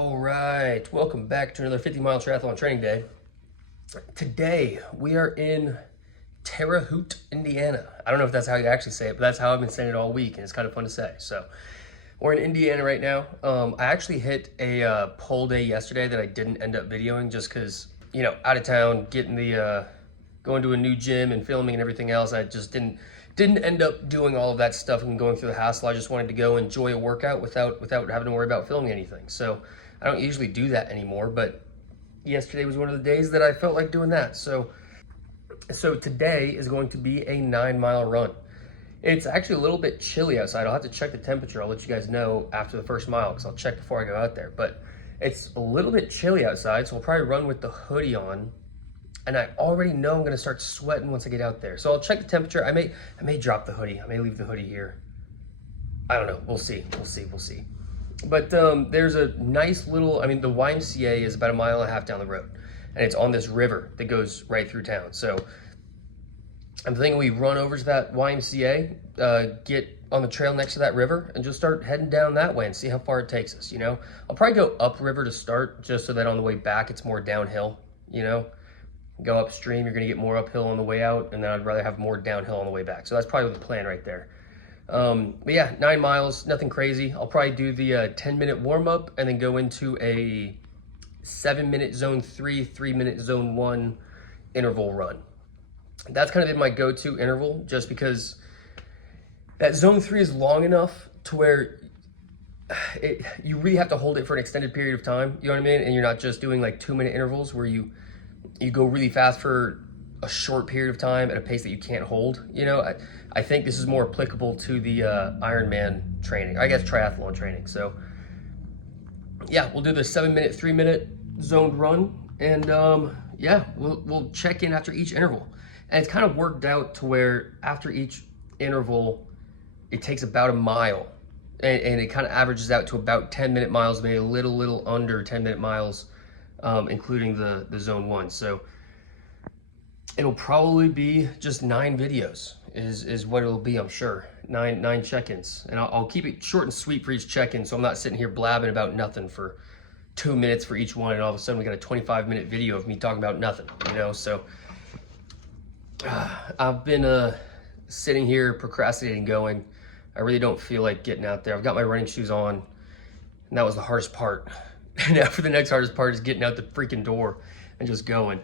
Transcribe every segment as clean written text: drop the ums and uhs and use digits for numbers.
All right, welcome back to another 50-mile triathlon training day. Today, we are in Terre Haute, Indiana. I don't know if that's how you actually say it, but that's how I've been saying it all week, and it's kind of fun to say. So, we're in Indiana right now. I actually hit a pole day yesterday that I didn't end up videoing just because, you know, out of town, getting the, going to a new gym and filming and everything else. I just didn't end up doing all of that stuff and going through the hassle. I just wanted to go enjoy a workout without having to worry about filming anything. So I don't usually do that anymore, but yesterday was one of the days that I felt like doing that. So today is going to be a 9-mile run. It's actually a little bit chilly outside. I'll have to check the temperature. I'll let you guys know after the first mile because I'll check before I go out there. But it's a little bit chilly outside, so we'll probably run with the hoodie on. And I already know I'm gonna start sweating once I get out there. So I'll check the temperature. I may drop the hoodie. I may leave the hoodie here. I don't know, we'll see. But there's a nice little, the YMCA is about 1.5 miles down the road. And it's on this river that goes right through town. So I'm thinking we run over to that YMCA, get on the trail next to that river and just start heading down that way and see how far it takes us, you know? I'll probably go upriver to start just so that on the way back it's more downhill, you know? Go upstream, you're gonna get more uphill on the way out, and then I'd rather have more downhill on the way back. So that's probably the plan right there. But yeah, 9 miles, nothing crazy. I'll probably do the 10-minute warm-up and then go into a 7-minute zone 3, 3-minute zone 1 interval run. That's kind of been my go-to interval just because that zone 3 is long enough to where you really have to hold it for an extended period of time, you know what I mean? And you're not just doing like 2-minute intervals where you go really fast for a short period of time at a pace that you can't hold. You know, I think this is more applicable to the Ironman training, I guess triathlon training. So yeah, we'll do the 7-minute, 3-minute zoned run. And yeah, we'll check in after each interval. And it's kind of worked out to where after each interval, it takes about 1 mile. And it kind of averages out to about 10-minute miles, maybe a little under 10-minute miles. Including the zone 1. So it'll probably be just 9 videos is what it'll be, I'm sure. 9 check-ins. And I'll keep it short and sweet for each check-in, so I'm not sitting here blabbing about nothing for 2 minutes for each one, and all of a sudden we got a 25-minute video of me talking about nothing, you know? So I've been sitting here procrastinating going. I really don't feel like getting out there. I've got my running shoes on, and that was the hardest part. And now for the next hardest part is getting out the freaking door and just going.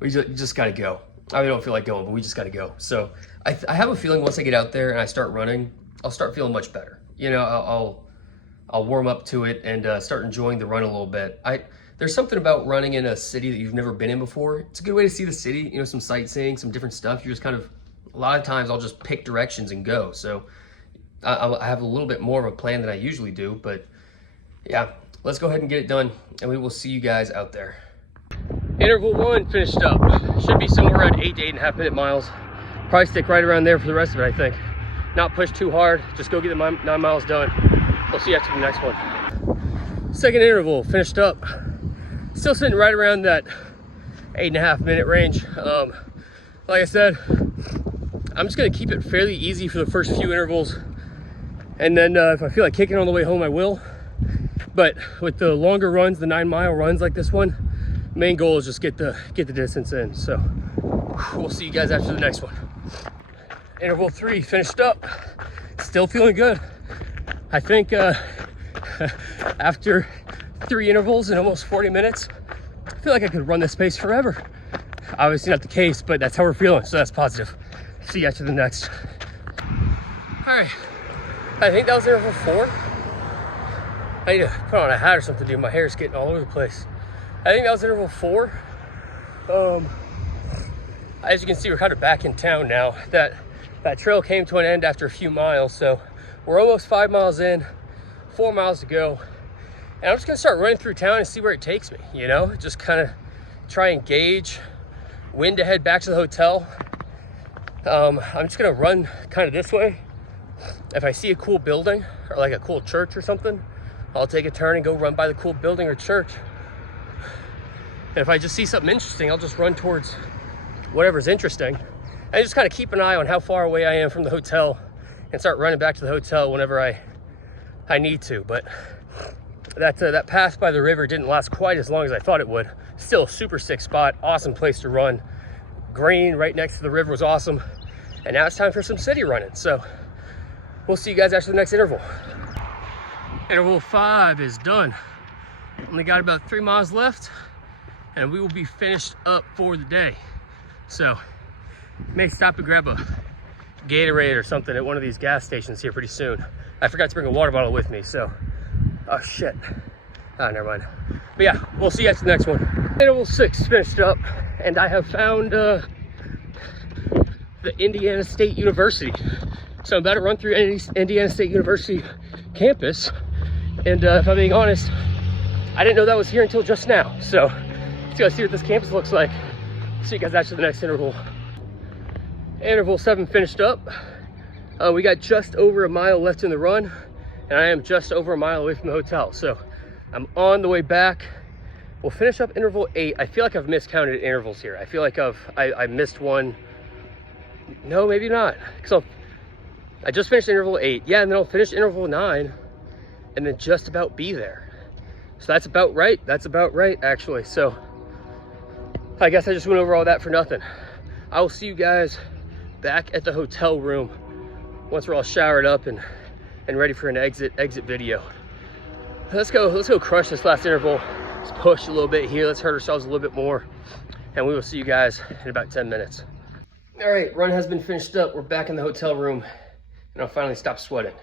We just gotta go. I don't feel like going, but we just gotta go. So I have a feeling once I get out there and I start running, I'll start feeling much better. You know, I'll warm up to it and start enjoying the run a little bit. There's something about running in a city that you've never been in before. It's a good way to see the city, you know, some sightseeing, some different stuff. You're just kind of, a lot of times I'll just pick directions and go. So I have a little bit more of a plan than I usually do, but yeah. Let's go ahead and get it done, and we will see you guys out there. Interval 1 finished up. Should be somewhere around 8 to 8.5 minute miles. Probably stick right around there for the rest of it, I think. Not push too hard, just go get the 9 miles done. We'll see you after the next one. Second interval finished up. Still sitting right around that 8.5 minute range. Like I said, I'm just gonna keep it fairly easy for the first few intervals. And then if I feel like kicking on the way home, I will. But with the longer runs, the 9-mile runs like this one, main goal is just get the distance in. So we'll see you guys after the next one. Interval 3 finished up. Still feeling good. I think after 3 intervals in almost 40 minutes, I feel like I could run this pace forever. Obviously not the case, but that's how we're feeling, so that's positive. See you after the next. All right, I think that was interval 4. I need to put on a hat or something, dude. My hair's getting all over the place. I think that was interval 4. As you can see, we're kind of back in town now. That trail came to an end after a few miles, so we're almost 5 miles in, 4 miles to go. And I'm just gonna start running through town and see where it takes me, you know? Just kind of try and gauge when to head back to the hotel. I'm just gonna run kind of this way. If I see a cool building or like a cool church or something, I'll take a turn and go run by the cool building or church. And if I just see something interesting, I'll just run towards whatever's interesting. And just kind of keep an eye on how far away I am from the hotel and start running back to the hotel whenever I need to. But That pass by the river didn't last quite as long as I thought it would. Still a super sick spot, awesome place to run. Green right next to the river was awesome. And now it's time for some city running. So we'll see you guys after the next interval. Interval 5 is done. Only got about 3 miles left and we will be finished up for the day. So may stop and grab a Gatorade or something at one of these gas stations here pretty soon. I forgot to bring a water bottle with me, so, oh shit. Ah, never mind. But yeah, we'll see you guys the next one. Interval 6 finished up, and I have found the Indiana State University. So I'm about to run through Indiana State University campus, and if I'm being honest, I didn't know that was here until just now. So let's go see what this campus looks like. See you guys after the next interval. Interval 7 finished up. We got just over a mile left in the run, and I am just over a mile away from the hotel. So I'm on the way back. We'll finish up interval 8. I feel like I've miscounted intervals here. I feel like I missed one. No, maybe not. So I just finished interval 8. Yeah, and then I'll finish interval 9 and then just about be there. So that's about right. That's about right, actually. So I guess I just went over all that for nothing. I will see you guys back at the hotel room once we're all showered up and ready for an exit video. Let's go crush this last interval. Let's push a little bit here. Let's hurt ourselves a little bit more, and we will see you guys in about 10 minutes. All right, run has been finished up. We're back in the hotel room, and I'll finally stop sweating.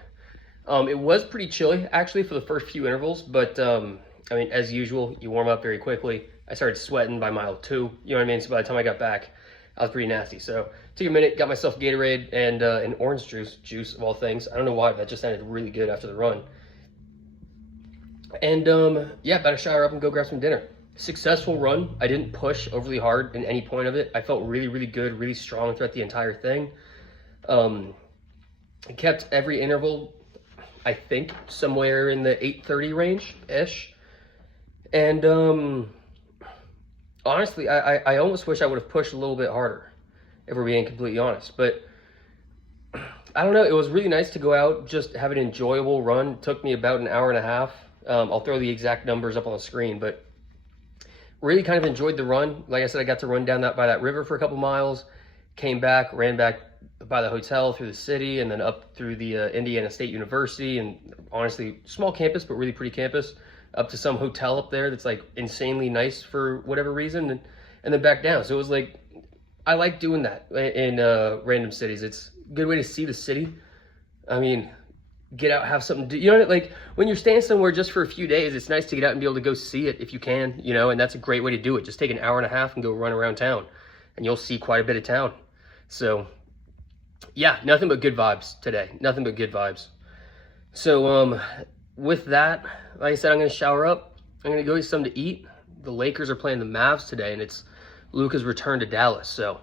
It was pretty chilly actually for the first few intervals, but I mean, as usual, you warm up very quickly. I started sweating by mile 2. You know what I mean? So by the time I got back, I was pretty nasty. So took a minute, got myself Gatorade and an orange juice of all things. I don't know why, that just sounded really good after the run. And yeah, about to shower up and go grab some dinner. Successful run. I didn't push overly hard in any point of it. I felt really, really good, really strong throughout the entire thing. I kept every interval, I think, somewhere in the 8:30 range-ish. And honestly, I almost wish I would have pushed a little bit harder, if we're being completely honest. But I don't know, it was really nice to go out, just have an enjoyable run. It took me about an hour and a half. I'll throw the exact numbers up on the screen, but really kind of enjoyed the run. Like I said, I got to run down by that river for a couple miles, came back, ran back by the hotel through the city, and then up through the Indiana State University, and honestly, small campus, but really pretty campus, up to some hotel up there that's like insanely nice for whatever reason, and then back down. So it was like, I like doing that in random cities. It's a good way to see the city. I mean, get out, have something to do. You know, like when you're staying somewhere just for a few days, it's nice to get out and be able to go see it if you can, you know, and that's a great way to do it. Just take an hour and a half and go run around town, and you'll see quite a bit of town. So yeah, nothing but good vibes today. Nothing but good vibes. So with that, like I said, I'm going to shower up. I'm going to go get something to eat. The Lakers are playing the Mavs today, and it's Luka's return to Dallas. So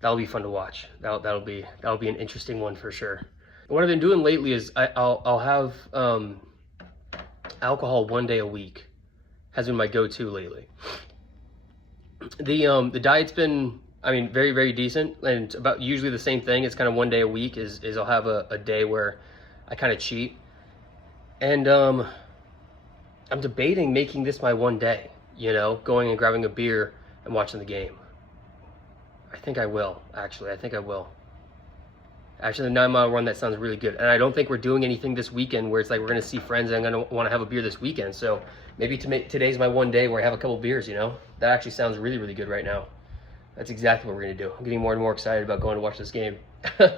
that'll be fun to watch. That'll be an interesting one for sure. What I've been doing lately is I'll have alcohol 1 day a week. Has been my go-to lately. The diet's been, I mean, very, very decent, and about usually the same thing. It's kind of 1 day a week is I'll have a day where I kind of cheat. And I'm debating making this my 1 day, you know, going and grabbing a beer and watching the game. I think I will, actually. I think I will. Actually, the 9-mile run, that sounds really good. And I don't think we're doing anything this weekend where it's like we're going to see friends and I'm going to want to have a beer this weekend. So maybe today's my 1 day where I have a couple beers, you know? That actually sounds really, really good right now. That's exactly what we're going to do. I'm getting more and more excited about going to watch this game. All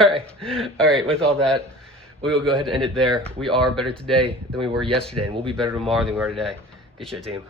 right. With all that, we will go ahead and end it there. We are better today than we were yesterday, and we'll be better tomorrow than we are today. Good shit, team.